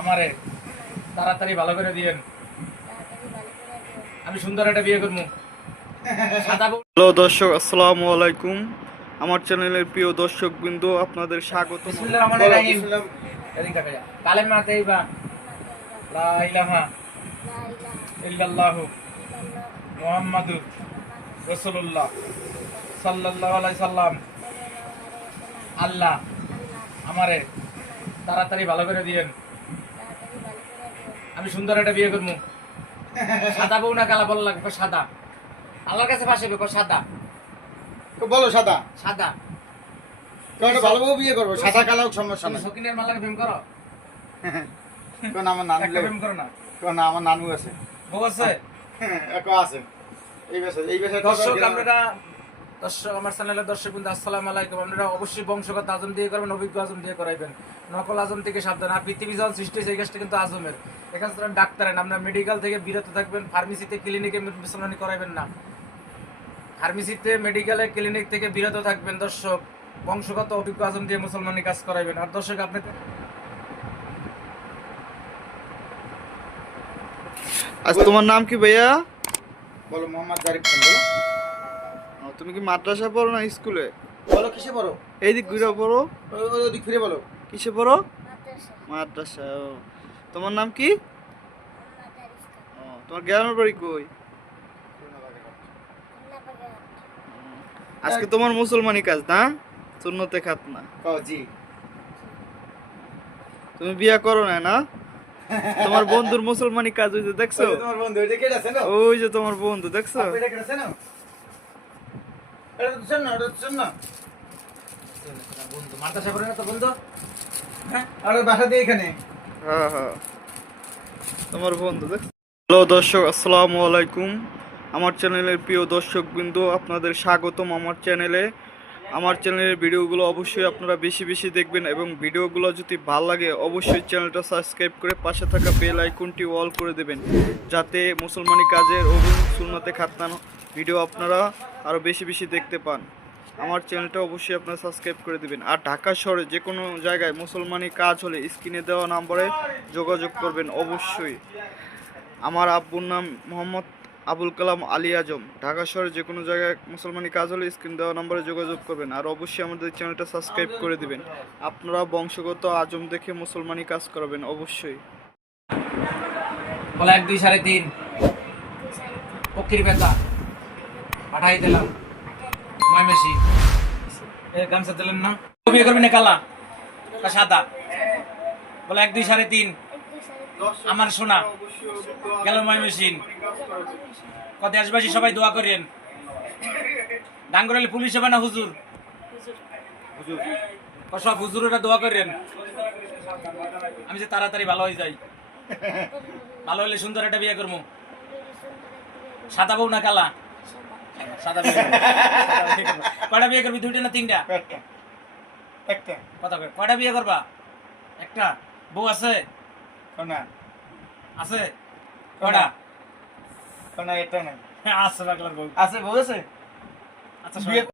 আমারে তাড়াতাড়ি ভালো করে দিয়েন। আমি সুন্দর একটা বিয়ে করব। হ্যালো দর্শক আসসালামু আলাইকুম। আমার চ্যানেলের প্রিয় দর্শক বিন্দু আপনাদের স্বাগত। বিসমিল্লাহির রহমানির রহিম। এদিকে তাকাইয়া কালেমা তাইবা লা ইলাহা ইল্লাল্লাহু মুহাম্মাদুর রাসূলুল্লাহ সাল্লাল্লাহু আলাইহি সাল্লাম। আল্লাহ আমারে তাড়াতাড়ি ভালো করে দিয়েন। আমি সুন্দর একটা বিয়ে করব। সাদা বউ না কালা বল লাগবে সাদা? আল্লাহর কাছে পাশে বেকো সাদা? তো বলো সাদা। সাদা। ভালোভাবে বিয়ে করব সাদা কালো সমস্যা তুমি নাই সকিনের মালাকে প্রেম করো? আমার নানু প্রেম করো না। আমার নানু আছে। বউ আছে? এক আছে। এই বেশে এই বেশে দর্শক আপনারা দর্শক আমার চ্যানেলের দর্শক বন্ধু আসসালামু আলাইকুম। আপনারা অবশ্যই বংশগত আজম দিয়ে করবেন অভিজ্ঞ আজম দিয়ে করাইবেন। নকল আজম থেকে সাবধান। আর পৃথিবী যখন সৃষ্টি হয়েছে এই কাজটা কিন্তু আজমের। এখানে তো ডাক্তারের আপনার মেডিকেল থেকে বিরত থাকবেন ফার্মেসিতে ক্লিনিকে মুসলমানি করাইবেন না। ফার্মেসিতে মেডিকেলে ক্লিনিক থেকে বিরত থাকবেন দর্শক। বংশগত অভিজ্ঞ আজম দিয়ে মুসলমানি কাজ করাইবেন। আর দর্শক আপনাকে আজ তোমার নাম কি ভাইয়া? বলো মোহাম্মদ জারিফ খান বলো। তুমি কি মাদ্রাসা পড়ো না স্কুলে? বলো কিসে পড়ো? এইদিক ঘুরে পড়ো। ওই- ওদিক ফিরে বলো। কিসে পড়ো? মাদ্রাসা। তোমার নাম কি? তোমার গ্রামের বাড়ি কই? আজকে তোমার মুসলমানি কাজ না? সুন্নতে খাত না জি। তুমি বিয়া করো না না? তোমার বন্ধুর মুসলমানি কাজ হইছে দেখছ? ওই যে তোমার বন্ধু ওই যে তোমার বন্ধু দেখছ? হ্যাঁ হ্যাঁ। হ্যাঁ হ্যালো দর্শক, আসসালামু আলাইকুম। আমার চ্যানেলের প্রিয় দর্শক বিন্দু আপনাদের স্বাগতম আমার চ্যানেলে। আমার চ্যানেলের ভিডিওগুলো অবশ্যই আপনারা বেশি বেশি দেখবেন এবং ভিডিওগুলো যদি ভালো লাগে, অবশ্যই চ্যানেলটা সাবস্ক্রাইব করে পাশে থাকা বেল আইকনটি অল করে দেবেন, যাতে মুসলমানি কাজের এবং সুন্নতে খাতনানো ভিডিও আপনারা আরও বেশি বেশি দেখতে পান। আমার চ্যানেলটা অবশ্যই আপনারা সাবস্ক্রাইব করে দেবেন। আর ঢাকা শহরে যে কোনো জায়গায় মুসলমানি কাজ হলে স্ক্রিনে দেওয়া নম্বরে যোগাযোগ করবেন অবশ্যই। আমার আব্বুর নাম মোহাম্মদ আবুল কালাম আলী আজম। ঢাকা শহরে যে কোনো জায়গায় মুসলমানি কাজ হলে স্ক্রিন দেওয়া নম্বরে যোগাযোগ করবেন। আর অবশ্যই আমাদের চ্যানেলটা সাবস্ক্রাইব করে দিবেন। আপনারা বংশগত আজম দেখে মুসলমানি কাজ করাবেন অবশ্যই। এক, দুই, সাড়ে তিন। পক্ষীর বেতা। পাঠাই দিলাম। ময়মেশি এ গামছা দিলেন না? বিয়ে করবি না কালা? সাদা? বলে এক দুই সাড়ে তিন। আমার সোনা। গেল ময় ময়মেশিন দেশবাসী সবাই দোয়া করেন। ডাঙ্গরালি পুলিশ হবে না হুজুর? সব হুজুরেরা দোয়া করেন। আমি যে তাড়াতাড়ি ভালো হয়ে যাই। ভালো হলে সুন্দর একটা বিয়ে করব। সাদা বউ না কালা? সাদা বিয়ে বিয়ে কয়টা বিয়ে করবি? দুইটা না তিনটা? একটা। একটা। কথা কয় কয়টা বিয়ে করবা? একটা। বউ আছে? না আছে? কয়টা? না এটা নাই। আছে বাকলার বউ। আছে বউ আছে? আচ্ছা।